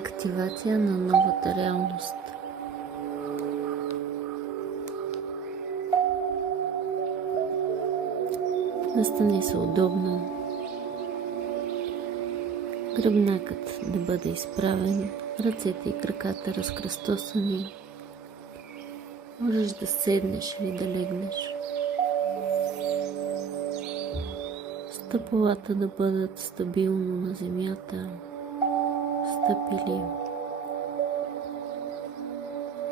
Активация на новата реалност. Настани се удобно. Гръбнакът да бъде изправен, ръцете и краката разкръстосани. Можеш да седнеш или да легнеш. Стъпалата да бъдат стабилно на земята. Стъпили.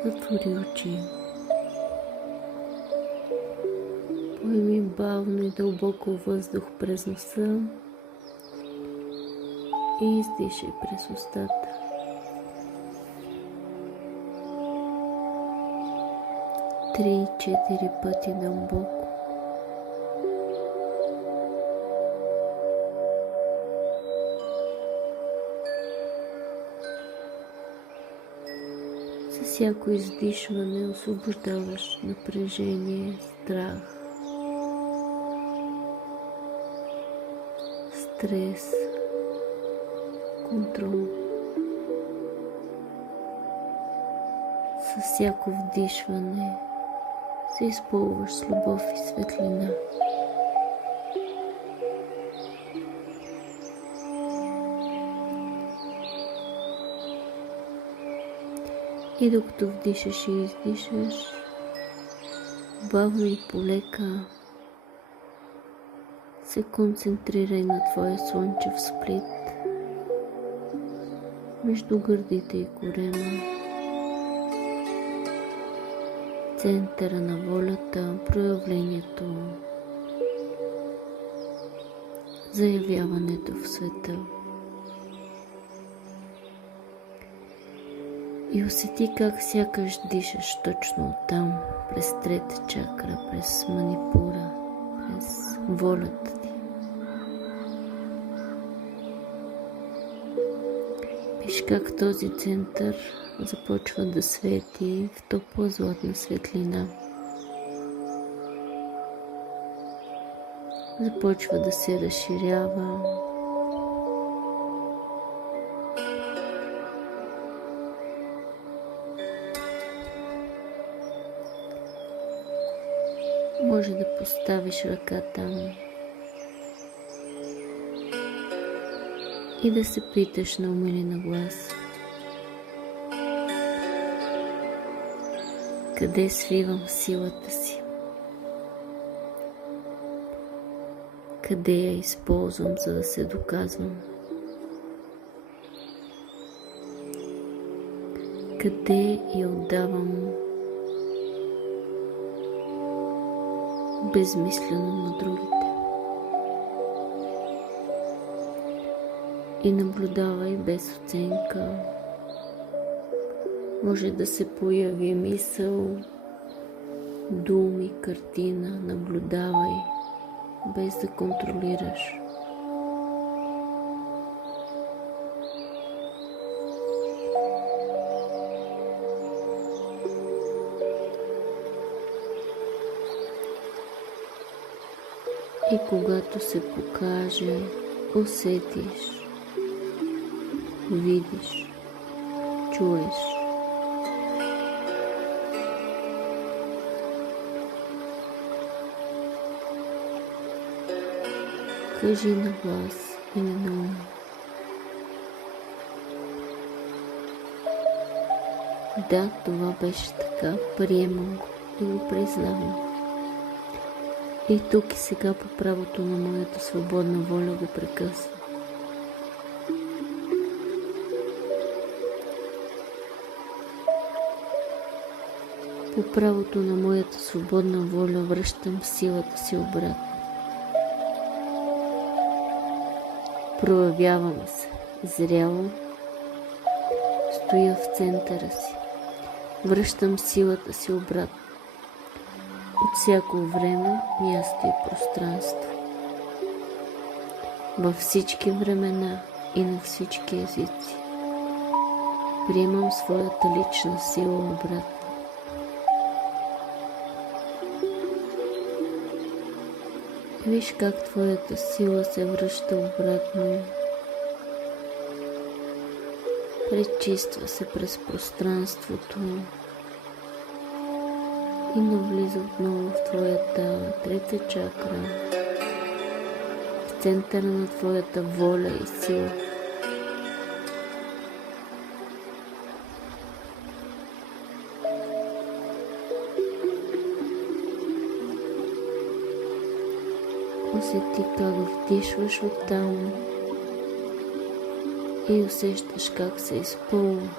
Затвори очи. Поеми бавно и дълбоко въздух през носа и издишай през устата. Три-четири пъти дълбоко. С всяко издишване освобождаваш напрежение, страх, стрес, контрол. С всяко вдишване се изпълваш с любов и светлина. И докато вдишаш и издишаш, бавно и полека се концентрирай на твоя слънчев сплит между гърдите и корема, центъра на волята, проявлението, заявяването в света. И усети как сякаш дишаш точно оттам, през трета чакра, през манипура, през волята ти. Виж как този център започва да свети в топла златна светлина. Започва да се разширява. Може да поставиш ръка там и да се питаш на ум или на глас. Къде свивам силата си? Къде я използвам, за да се доказвам? Къде я отдавам безмислено на другите? И наблюдавай без оценка. Може да се появи мисъл, думи, картина. Наблюдавай без да контролираш. И когато се покаже, усетиш, видиш, чуеш. Кажи на глас и на ум. Да, това беше така, приемам го и го признавам. И тук и сега по правото на моята свободна воля го прекъсвам. По правото на моята свободна воля връщам силата си обратно. Проявявам се зряло, стоя в центъра си, връщам силата си обратно. От всяко време, място и пространство. Във всички времена и на всички езици. Приемам своята лична сила обратно. Виж как твоята сила се връща обратно пречиства се през пространството и навлиза отново в твоята трета чакра, в центъра на твоята воля и сила. Усети как вдишваш оттам и усещаш как се изпълва.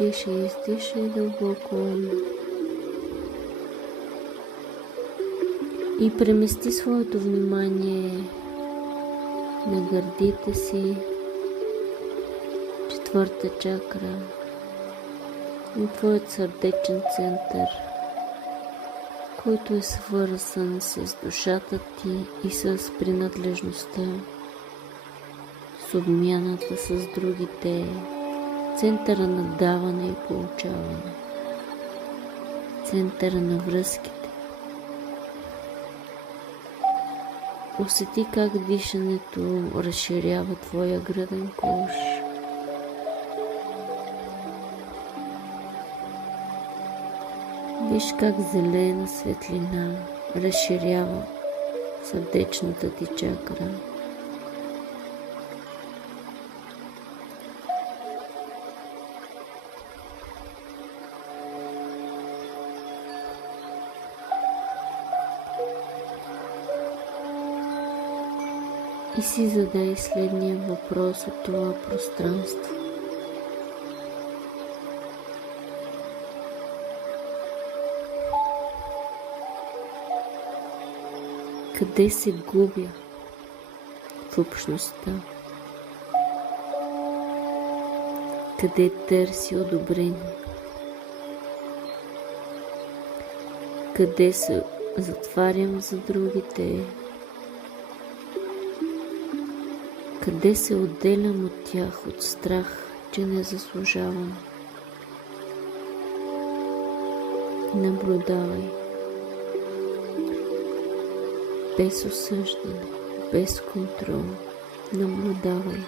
Дишай и издишай дълбоко и премести своето внимание на гърдите си, четвърта чакра, на твоят сърдечен център, който е свързан с душата ти и с принадлежността, с обмяната с другите, центъра на даване и получаване, центъра на връзките. Усети как дишането разширява твоя гръден кош. Виж как зелена светлина разширява сърдечната ти чакра. И си задай следния въпрос от това пространство. Къде се губя в общността? Къде търси одобрение? Къде се затварям за другите? Къде се отделям от тях от страх, че не заслужавам? Наблюдавай. Без осъждане, без контрол. Наблюдавай.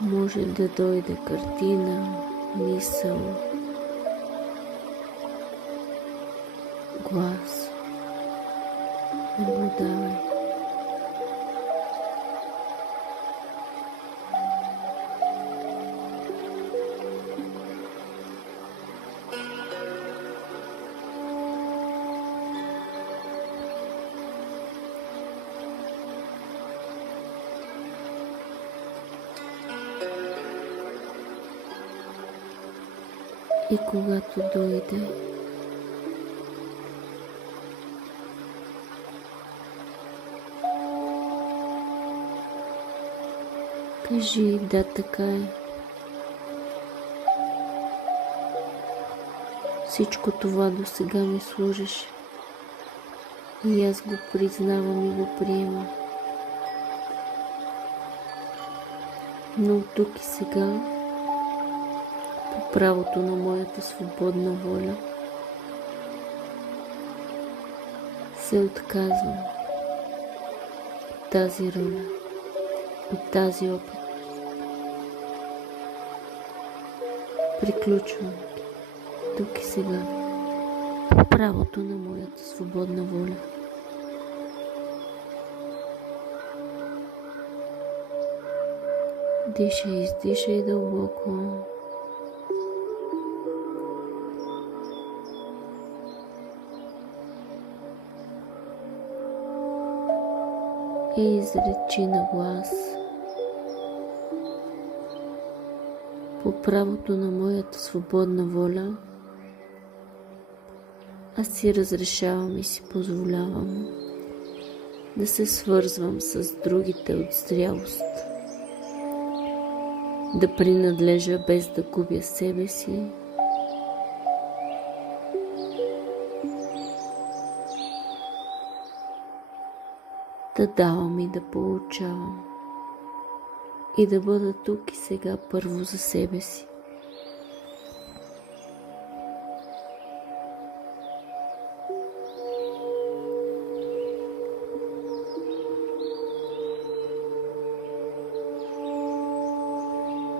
Може да дойде картина, мисъл, глас. Наблюдавай. И когато дойде, кажи: да, така е. Всичко това до сега ми служеше и аз го признавам и го приемам. Но от тук и сега, по правото на моята свободна воля, се отказвам от тази роля, от тази опит. Приключвам тук и сега, по правото на моята свободна воля. Дишай и издишай дълбоко. И изречи на глас: по правото на моята свободна воля, аз си разрешавам и си позволявам да се свързвам с другите от зрялост, да принадлежа без да губя себе си, да давам и да получавам и да бъда тук и сега първо за себе си.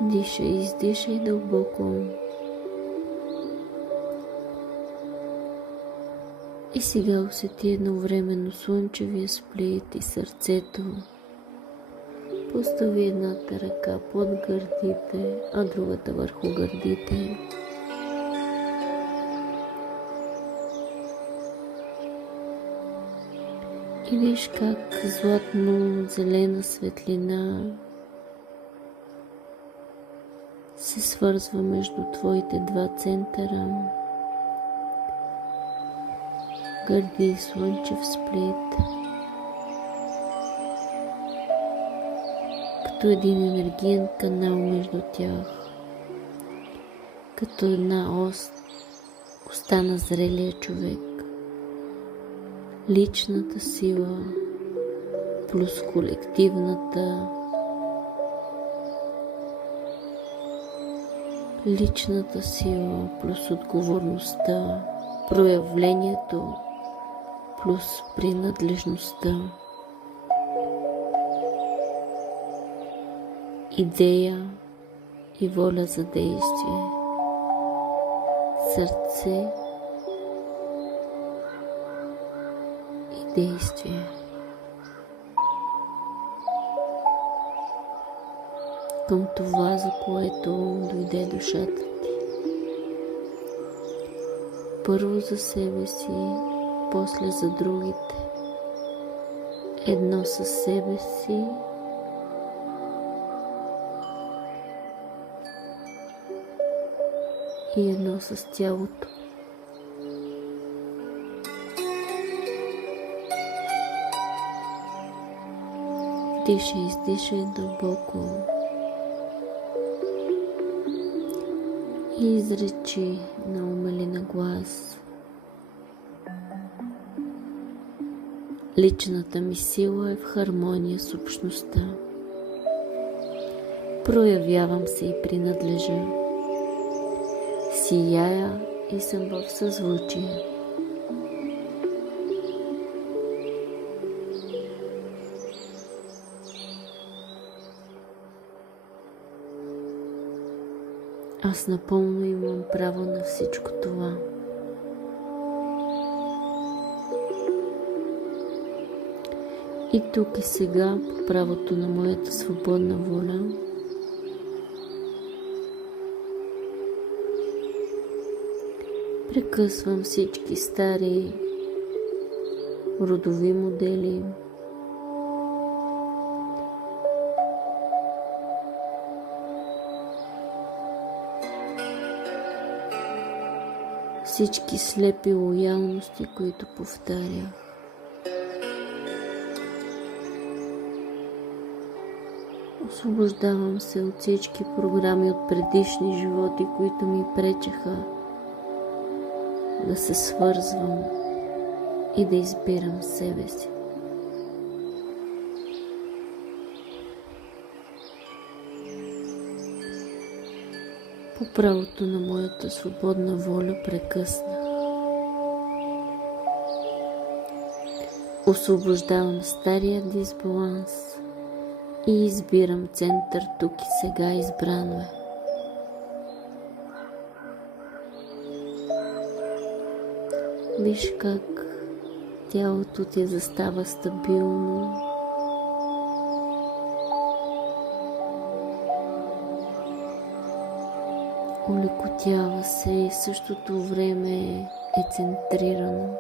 Дишай и издишай дълбоко. И сега усети едновременно слънчевия сплит и сърцето. Постави едната ръка под гърдите, а другата върху гърдите. И виж как златно-зелена светлина се свързва между твоите два центъра. Гърди и слънчев сплит. Като един енергиен канал между тях. Като една ос остана зрелия човек. Личната сила плюс колективната. Личната сила плюс отговорността. Проявлението плюс принадлежността. Идея и воля за действие. Сърце и действие. Към това, за което дойде душата ти. Първо за себе си, после за другите. Едно със себе си и едно с тялото. Вдишай и издишай дълбоко и изречи на ум или на глас: личната ми сила е в хармония с общността. Проявявам се и принадлежа. Сияя и съм в съзвучие. Аз напълно имам право на всичко това. И тук и сега, по правото на моята свободна воля, прекъсвам всички стари родови модели, всички слепи лоялности, които повтарях. Освобождавам се от всички програми от предишни животи, които ми пречеха да се свързвам и да избирам себе си. По правото на моята свободна воля прекъснах. Освобождавам стария дисбаланс и избирам център тук и сега избрано е. Виж как тялото ти застава стабилно. Улекотява се и в същото време е центрирано.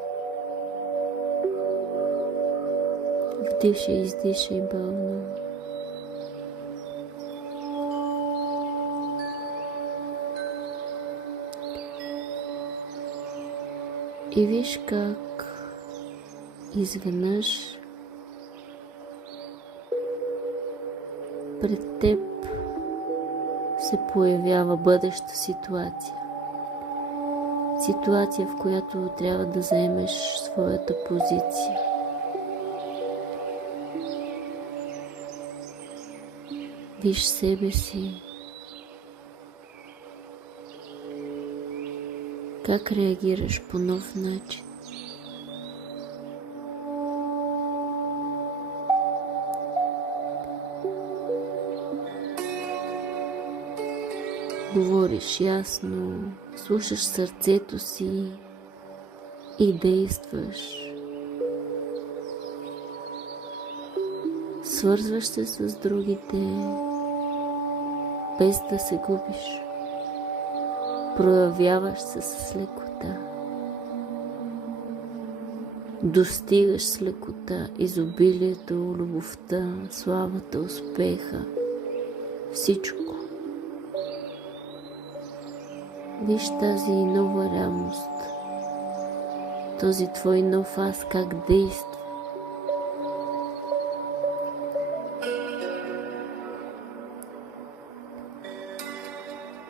Вдишай и издишай бавно. И виж как изведнъж пред теб се появява бъдеща ситуация. Ситуация, в която трябва да заемеш своята позиция. Виж себе си. Как реагираш по нов начин? Говориш ясно, слушаш сърцето си и действаш. Свързваш се с другите, без да се губиш. Проявяваш се с лекота. Достигаш с лекота изобилието, любовта, славата, успеха. Всичко. Виж тази нова реалност. Този твой нов аз как действа.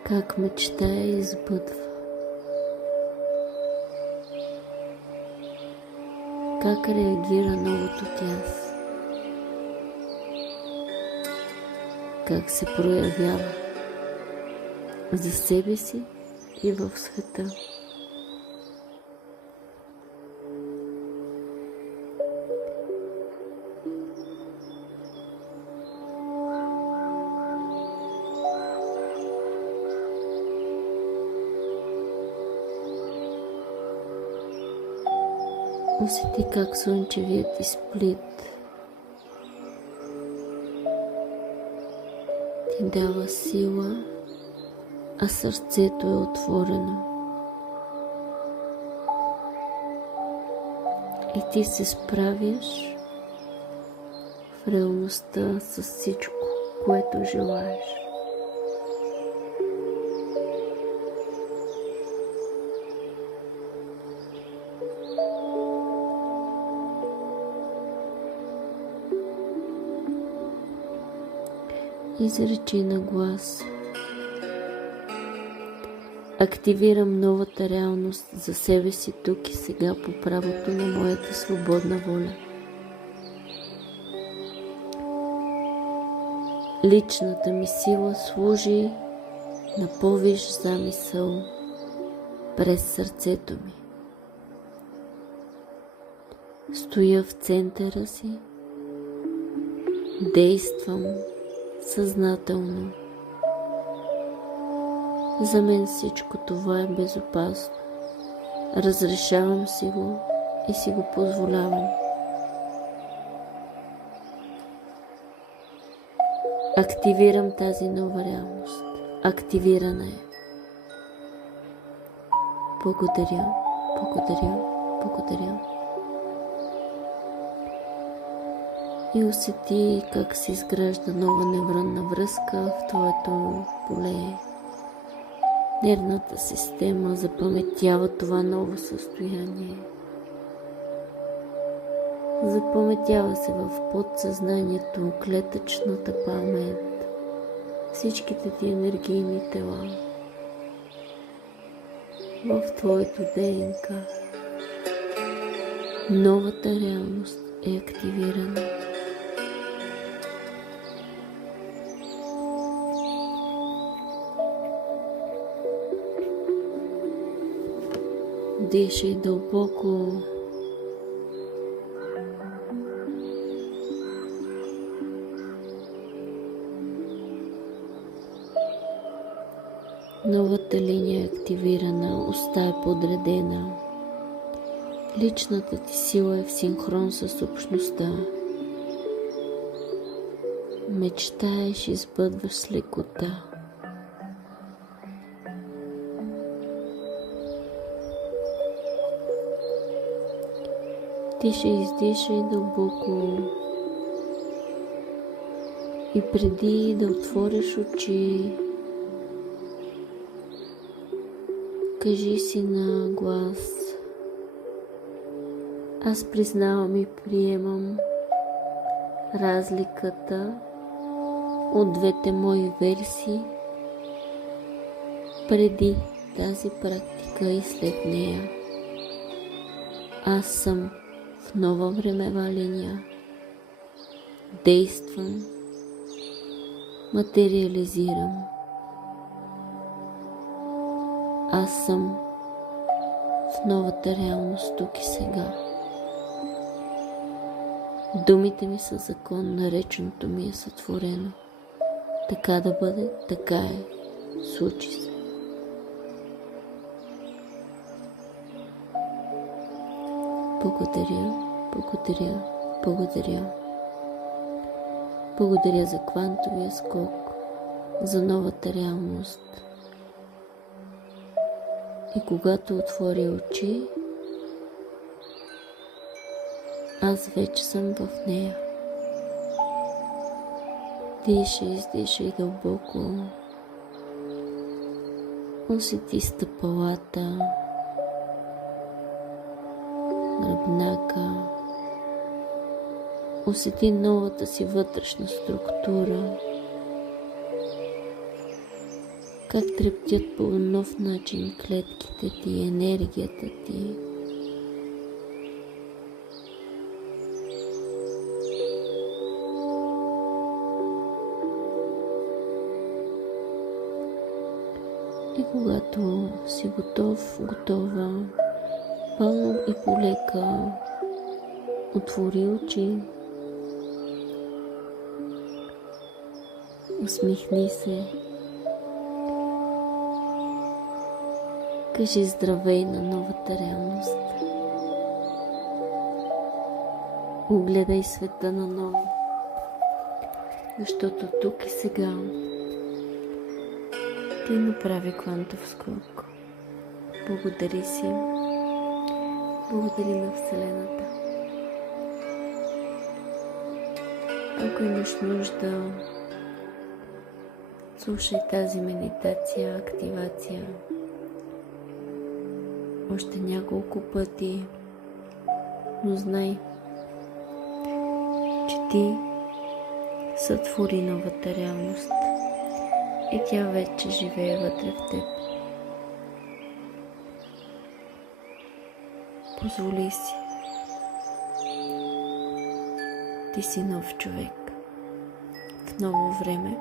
Как мечтая и избъдва. Как реагира новото тяло. Как се проявява за себе си и в света. Усети как слънчевият изплит ти дава сила, а сърцето е отворено. И ти се справяш в реалността с всичко, което желаеш. Изречи на глас. Активирам новата реалност за себе си тук и сега по правото на моята свободна воля. Личната ми сила служи на по-висш замисъл през сърцето ми. Стоя в центъра си, действам съзнателно. За мен всичко това е безопасно. Разрешавам си го и си го позволявам. Активирам тази нова реалност. Активирана е. Благодаря, благодаря, благодаря. И усети как се изгражда нова невронна връзка в твоето поле. Нервната система запаметява това ново състояние. Запаметява се в подсъзнанието, клетъчната памет, всичките ти енергийни тела, в твоето ДНК. Новата реалност е активирана. Дишай дълбоко. Новата линия е активирана, уста е подредена. Личната ти сила е в синхрон с общността. Мечтаеш и избъдваш с лекота. Дишай и издишай дълбоко. И преди да отвориш очи, кажи си на глас: аз признавам и приемам разликата от двете мои версии преди тази практика и след нея. Аз съм в нова времева линия. Действам, материализирам. Аз съм в новата реалност тук и сега. Думите ми са закон, нареченото ми е сътворено. Така да бъде, така е. Случи се. Благодаря, благодаря, благодаря. Благодаря за квантовия скок, за новата реалност. И когато отворя очи, аз вече съм в нея. Дишай, издишай дълбоко. Усети стъпалата, гръбнака. Усети новата си вътрешна структура. Как трептят по нов начин клетките ти, енергията ти. И когато си готов, готова, бавно и полека отвори очи, усмихни се, кажи здравей на новата реалност. Огледай света наново, защото тук и сега ти направи квантов скок. Благодари си. Благодари на Вселената. Ако имаш нужда, слушай тази медитация, активация още няколко пъти, но знай, че ти сътвори новата реалност и тя вече живее вътре в теб. Позволи си. Ти си нов човек в ново време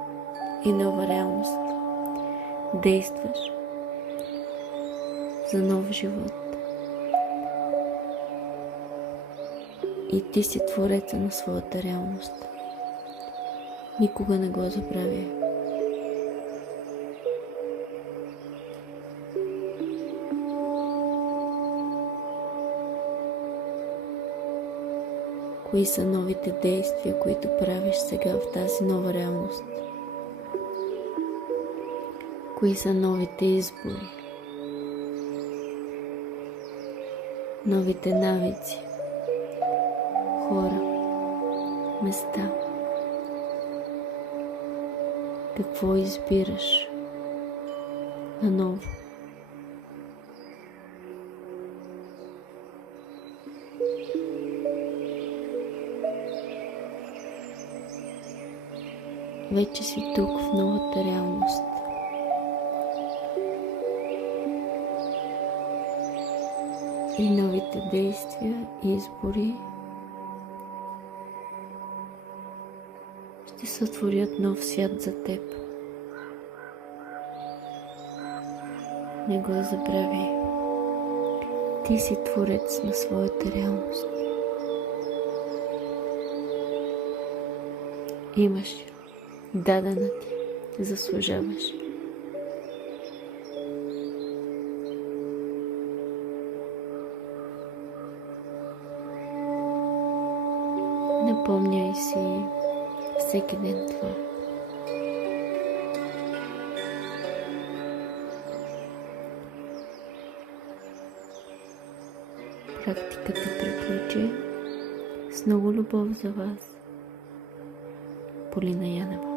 и нова реалност. Действаш за нов живот. И ти си твореца на своята реалност. Никога не го забравяй. Кои са новите действия, които правиш сега в тази нова реалност? Кои са новите избори? Новите навици? Хора? Места? Какво избираш наново? Вече си тук в новата реалност. И новите действия и избори ще сътворят нов свят за теб. Не го забравяй. Ти си творец на своята реалност. Имаш дадена ти, заслужаваш. Напомняй си всеки ден това. Практиката приключи. С много любов за вас. Полина Янева.